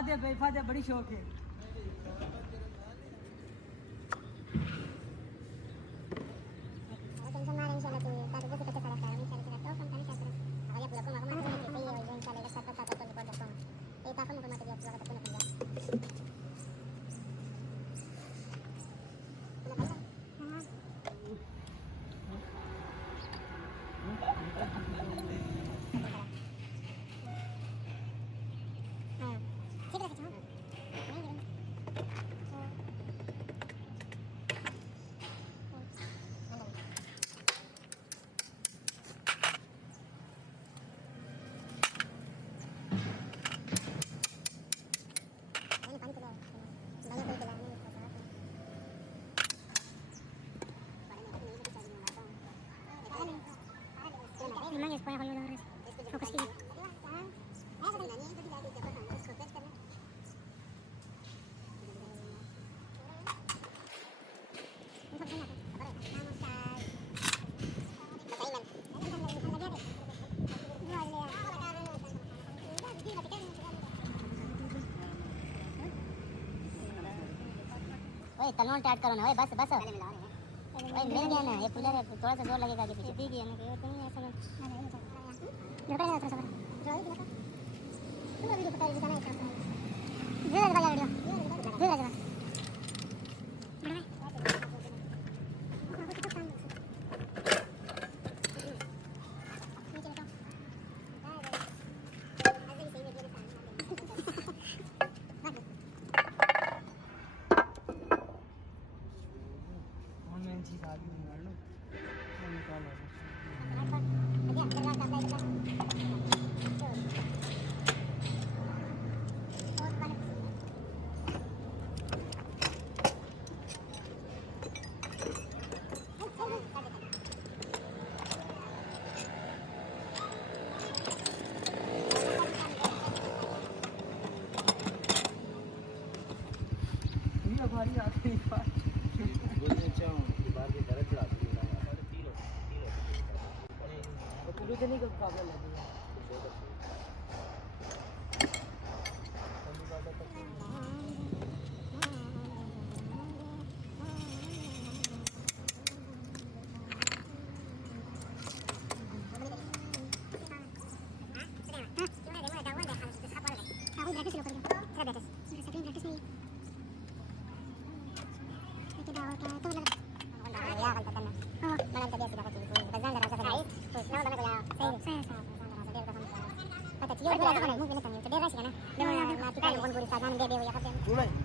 फादे भाई फादे बड़ी शौक है। ओए तलवार टाइट करो ना, ओए बस बस ओए मिल गया ना, ये पुलर है, थोड़ा सा जोर लगेगा आगे पीछे ठीक है ना, ये तुम ऐसा ना निकल जा थोड़ा सा तुम अभी तो पता है बताना है धीरे धीरे बजा वीडियो धीरे धीरे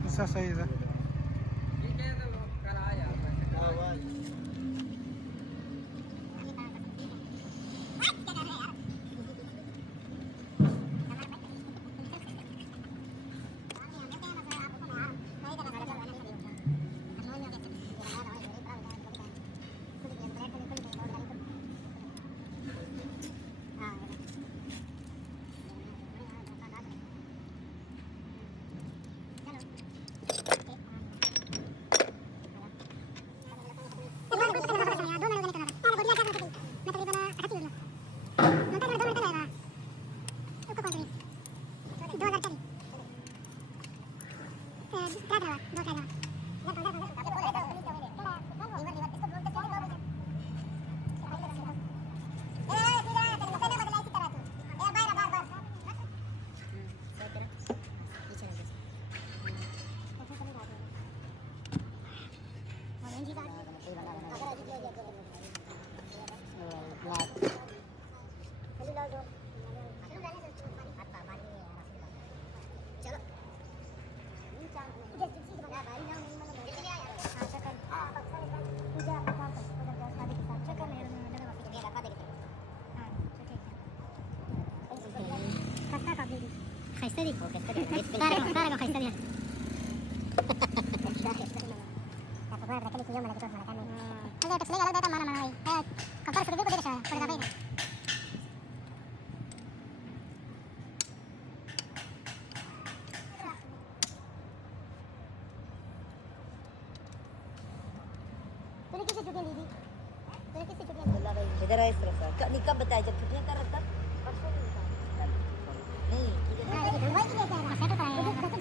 ऐसा सही है खैसरी हो कारगा खैसरी apa berarti itu yang mereka makan ini. Ada tak sekali ada mana mana ini. Kapal sudah berada di sana. Pada apa ini? तूने किसे छुट्टियां ली थी? तूने किसे छुट्टियां ली? भाई इधर है इस तरफ का निकम बताया जब छुट्टियां कर रहा था परसों नहीं नहीं ठीक है भाई ये क्या है सेट कराया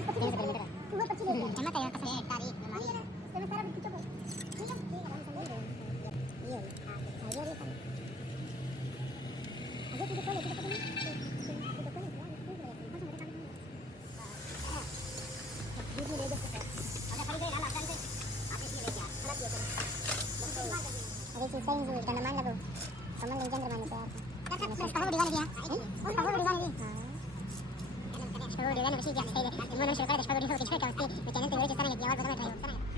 उसका वो डिजाइन किया उसका वो डिजाइन दी वो डिजाइन वैसे क्या सही है मैंने शो कर दे डिजाइन हो क्या उसके मैं चैनल पे वही चेक करेंगे आवाज बदल रहा है बस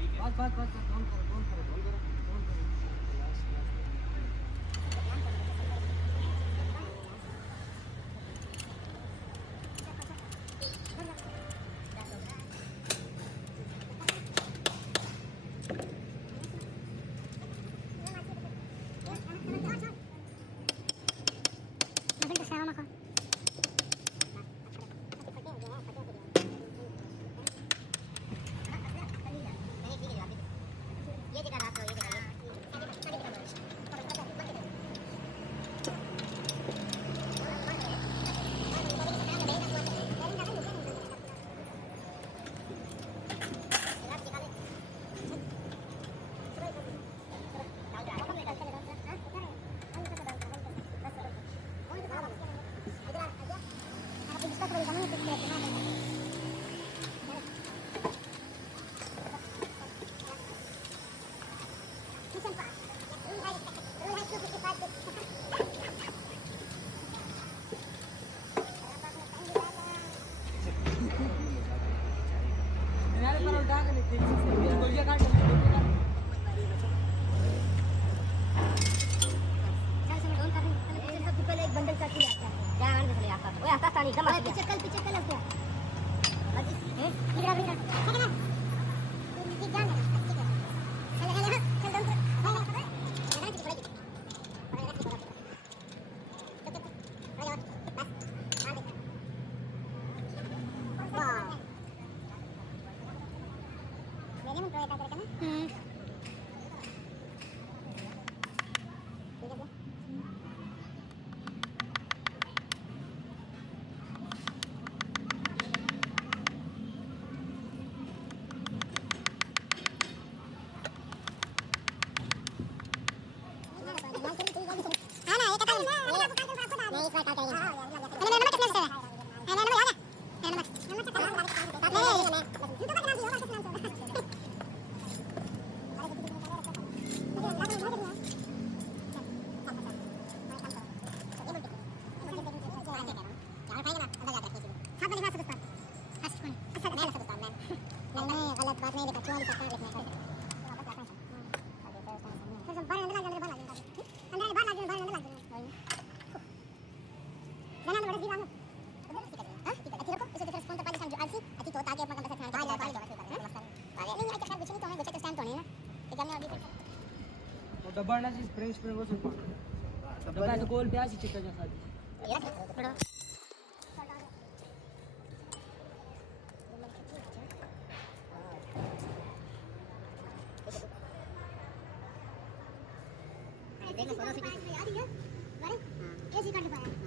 डब्बा स्प्रिंग स्प्रिंग वो सब डब्बा तो गोल प्याज चिकन जैसा बड़ा देखना सोना से यार ये अरे ऐसे काट पाया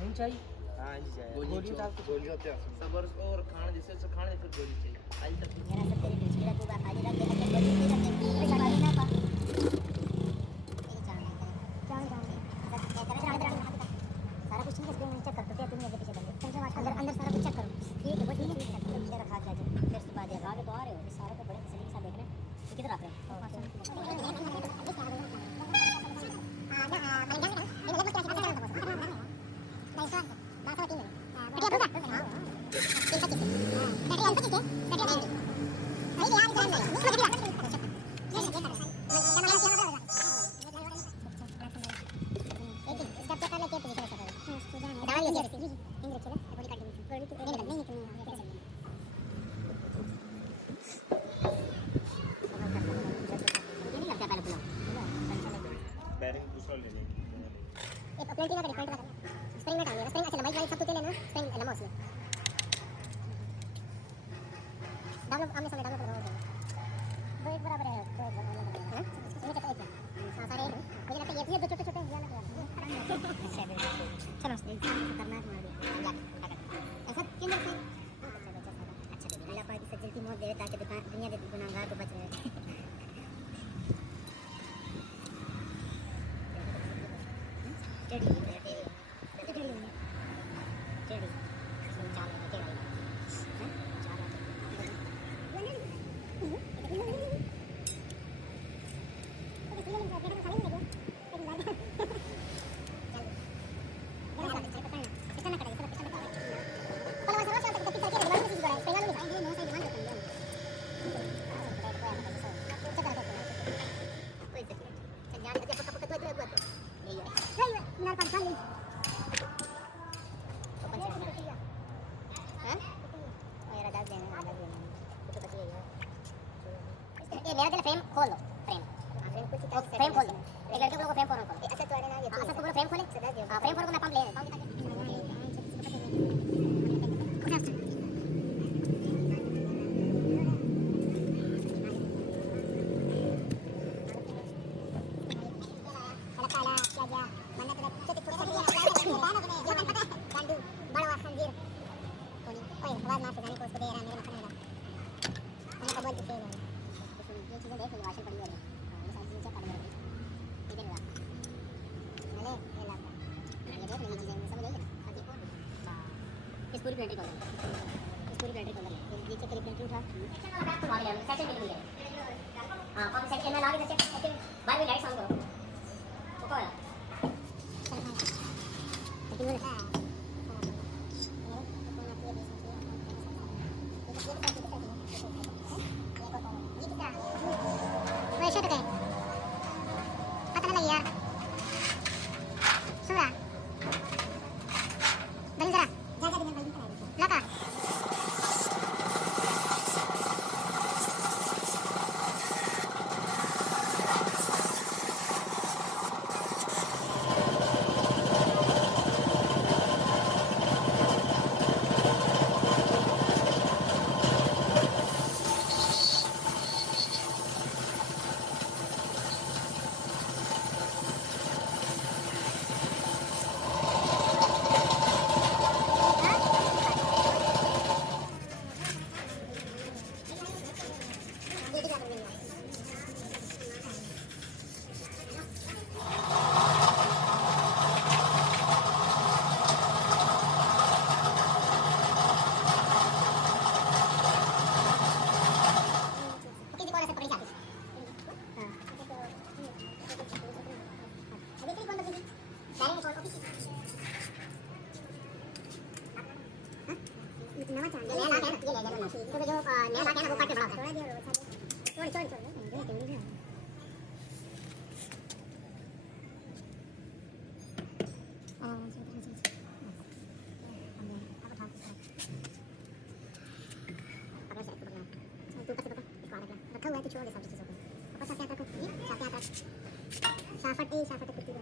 नहीं चाहिए हां जी चाहिए गोली होते हैं सबर और खाना जैसे खाने फिर गोली चाहिए आई तक मेरा सब तेरी पिछड़ा तू बात आगे रख दे अपने गोली नहीं रख दे अरे सवाल ना पा तेरी जान नहीं करे जान क्या करे सारा कुछ नहीं स्क्रीन में चेक कर तो तुम आगे पीछे बंदे तुम अंदर अंदर सारा कुछ चेक करो ठीक है वो ठीक है इधर रखा क्या फिर से बाद आगे तो आ रहे हो इस सारे को बड़े सलीम से देख रहे हैं किधर रख रहे हैं बैरिंग दूसरा ले लेंगे एक प्लेट लगा दे पॉइंट लगा स्प्रिंग में डालिए स्प्रिंग अच्छा बाइक वाली सब तो लेना स्प्रिंग लगा उसमें डाउनलोड आमने सामने डाउनलोड करो दो एक बराबर है दो एक बराबर है ना इसमें कितना एक है सारे एक मुझे लगता है ये दो छोटे छोटे ध्यान रखना चलो खतरनाक मार दिया ऐसा क्यों करते हैं अच्छा अल्लाह पाक इसे जल्दी मौत दे ताकि दुनिया के गुनाहगार को बच रहे टेडी ये मेरा दिल फ्रेम खोल दो फ्रेम फ्रेम खोल दो एक लड़के को फ्रेम फोन खोलो अच्छा तो ना ये अच्छा तो फ्रेम खोले हां फ्रेम फोन को मैं पंप ले पंप इस पूरी प्लेट को इस पूरी प्लेट को नीचे करीब प्लेट उठा वाले लेवल सेट मिल गया हां पंप सेट करना लागे सेट बाय में लाइट ऑन करो वो कौन है वैसे तो क्या पता नहीं यार सुना बंद करा लगा नया लाके ये ले जाना तो जो नया लाके ना वो काट के बड़ा होता है छोड़ रखा हुआ है तो छोड़ दे सब चीज़ों को पापा साथ आता soft कुत्ती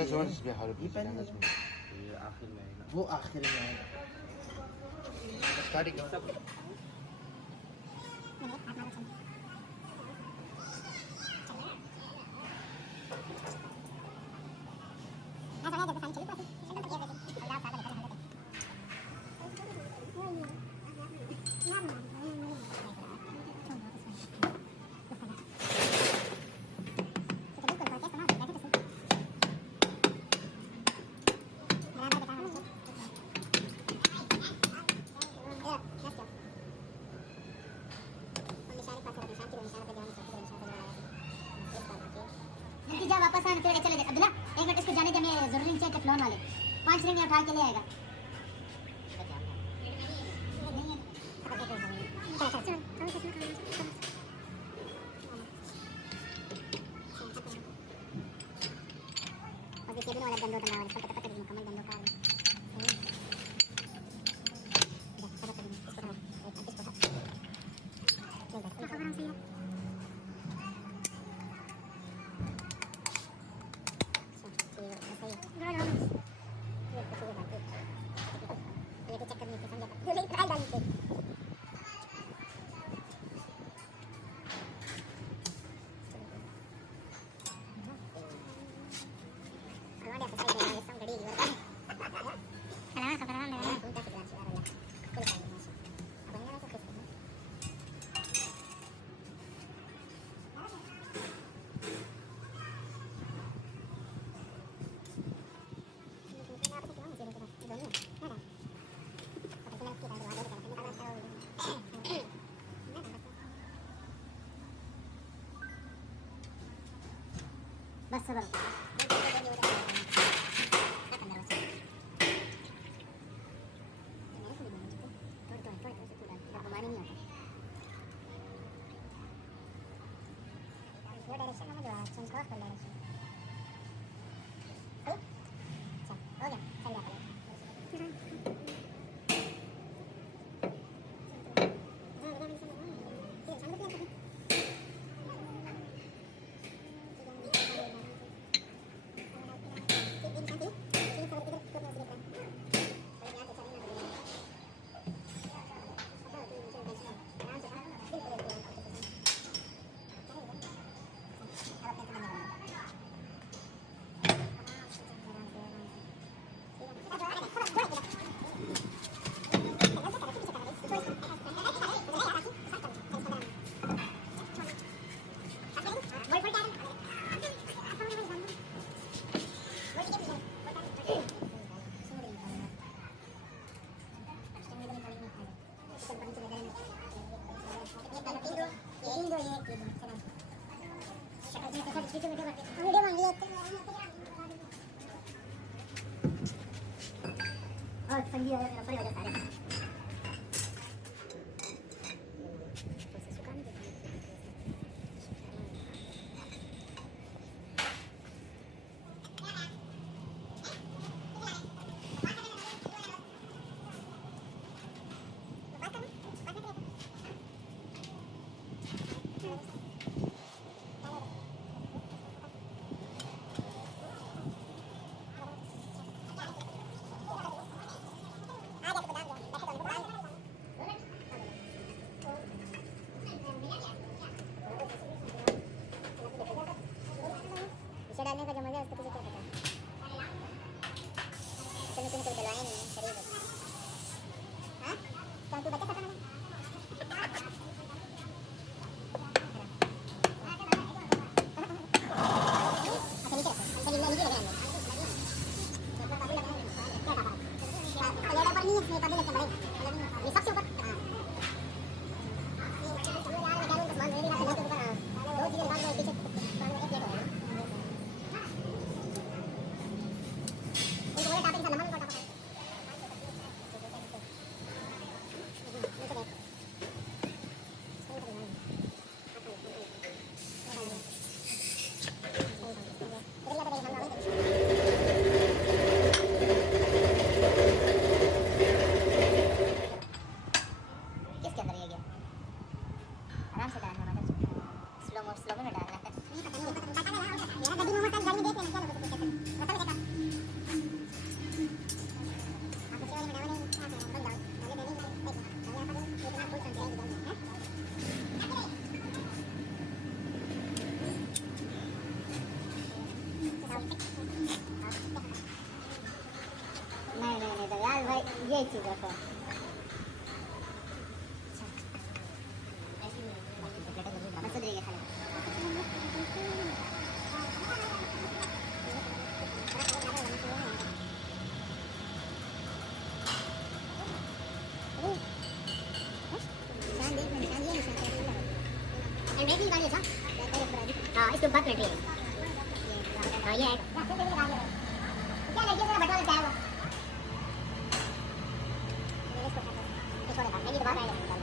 That's one is behind the pen. ये आखिर में आएगा वो आखिर में आएगा स्टार्टिंग जल्दी जा वापस आने फिर चले अब्दुल्ला 1 मिनट इसको जाने दे मैं जरूरी नहीं चाहिए फ्लोन वाले 5 रिंग उठा के ले आएगा अभी केबिन वाला बंद होता है इसका पता पता मुकम्मल बंद होता है बस सबर और संगी वाला मेरा परिवार सारे तूने कभी डलवाया नहीं शरीर में हाँ क्या तू बच्चा करता किसके अंदर ये गया आराम से डालना मतलब स्लो में डालना है नहीं पता नहीं पता लगा यार गड्डी में मत गाड़ी में देख लेना क्या लोग कुछ पता लगा आप सेवा में डालने का बंद डाल डाले देने का यहाँ पर इतना फुल कंट्रोल है नहीं तो यार भाई ये चीज़ रखो इसके बाद बैटरी हाँ ये है क्या लगे मेरा बटवा लेता है वो इसको छोड़ेगा मैं ये बात आएगा मैं बड़ा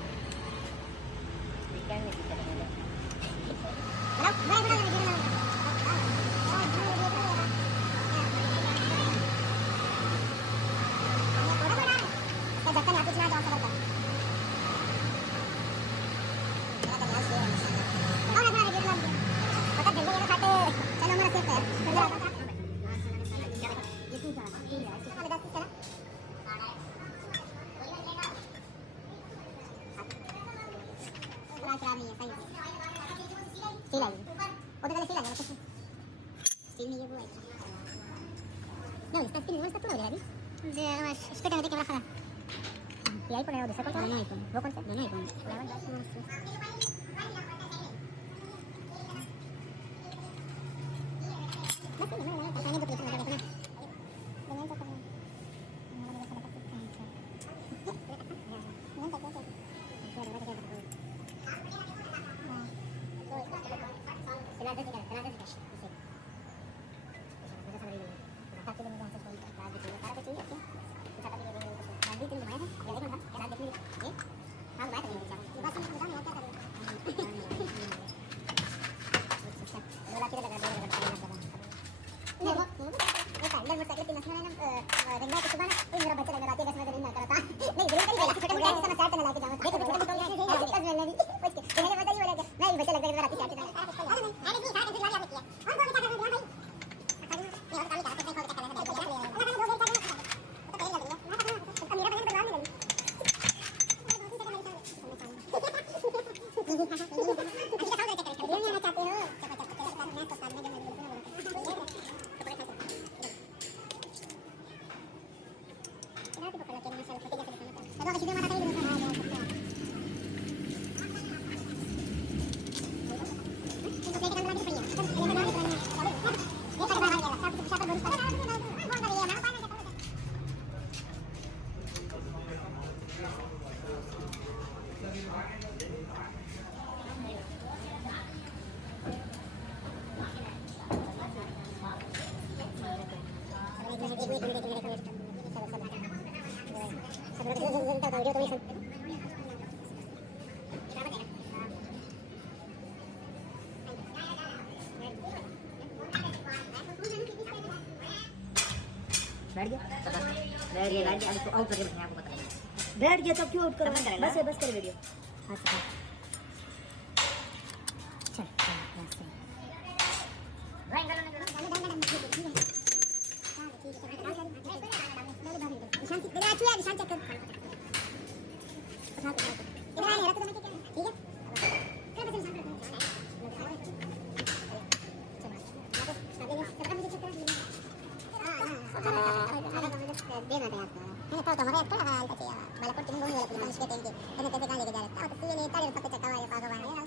बैठ गया बैठ गया इसको आउट करके मैं आपको बताऊंगा। बैठ गया तो क्यों आउट कर बस बस कर वीडियो अच्छा चल ठीक है देना था आपको मैंने तो हमारे थोड़ा हाल था कि वाला पर तुम बोल रहे थे उसके टेंगे मैंने कैसे कहां लेके जा रहा था तो ये तारे पत्ते चक्का वाले पागल वाले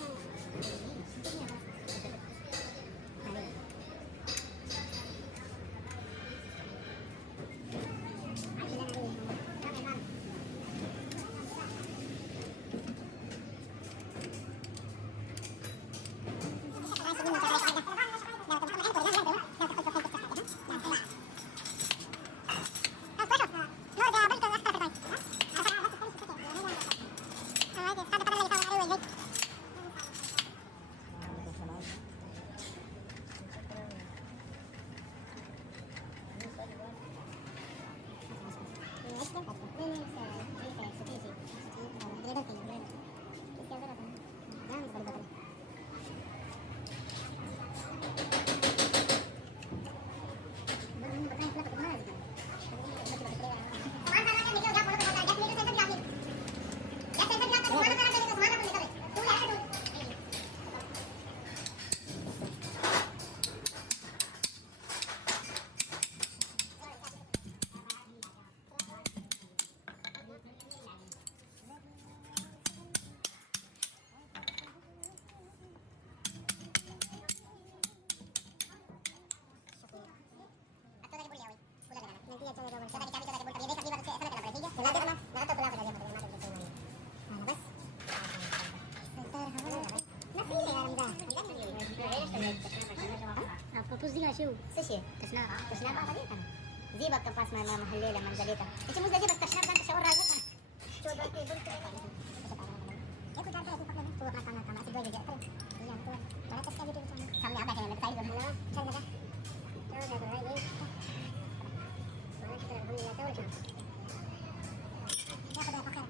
Pupus dia siu. Sesi. Tasna apa tadi kan? Zibak ke pas mana mahallila manzalita. Itu mesti zibak tasna kan tasawur raga kan. Coba ke dulu ke. Ya aku jaga aku pakai tu makan makan masih dua juga kan. Iya betul. Mana tas gitu sama. Sampai apa kan tadi dulu. Coba dah. Coba dah ini. Mana kita boleh lihat tahu kan. Ya aku dah pakai.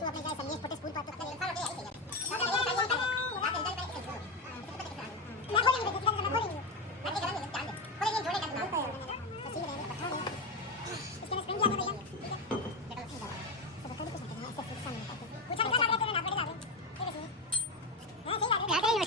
Tu apa guys, ini potes pun patut kali kalau dia itu ya. Kalau dia tanya kan. Tapi dia kan itu. Nah, boleh kita kan boleh. Nanti kan kita cari. Boleh ni jodoh kan. Kasih dia apa tahu. Sekarang spring dia apa ya? Dia kalau tinggal. Sebetulnya tu sebenarnya eksekusi sama. Pucak kan ada kena apa dia? Ini sini. Nah, saya ada. Ada ini.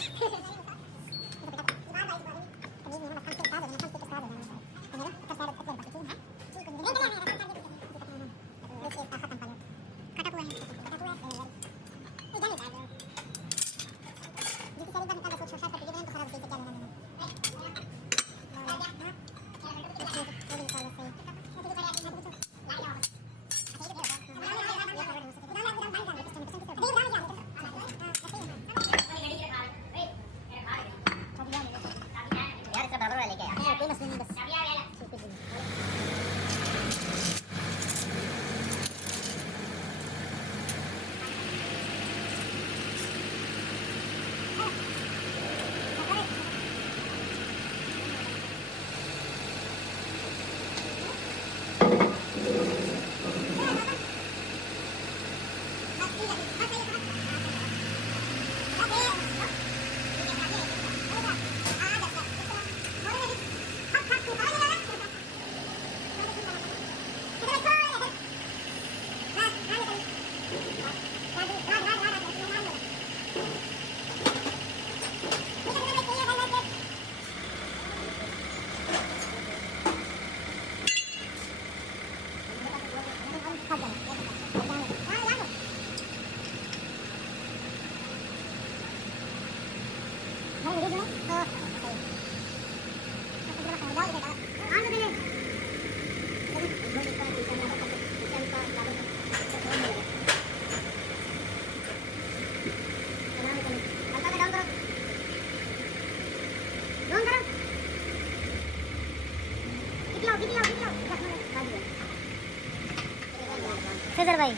Cesar भाई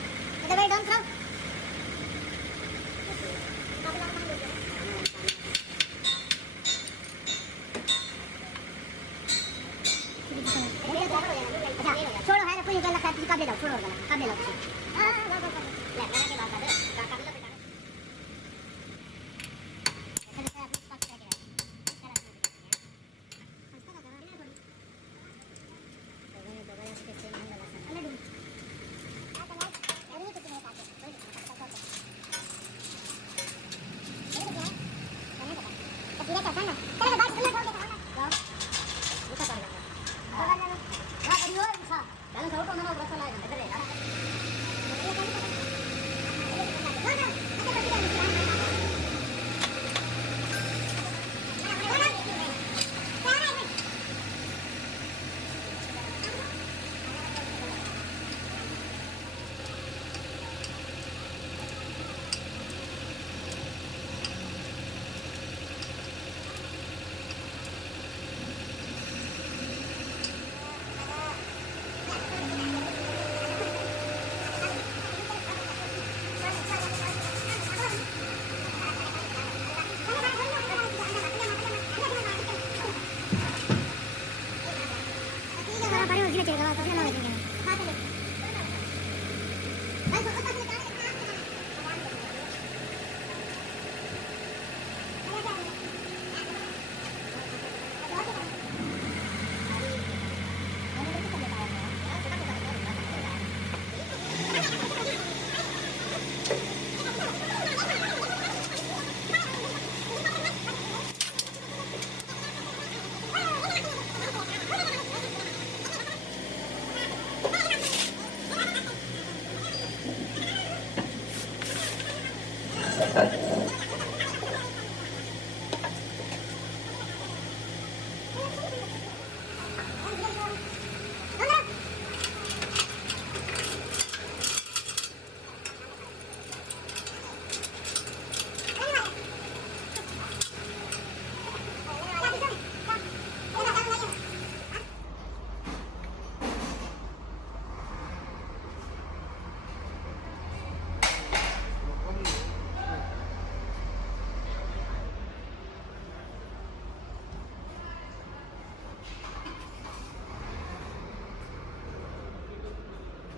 don't throw. छोड़ो है ना कोई गलत है तुझे काबले लो छोड़ो गलत काबले लो हां ले लगा के बात है काबले लो बेटा Dalam बड़ा बड़े हो गए चलेगा तो ना हो जाएगा हां चलो भाई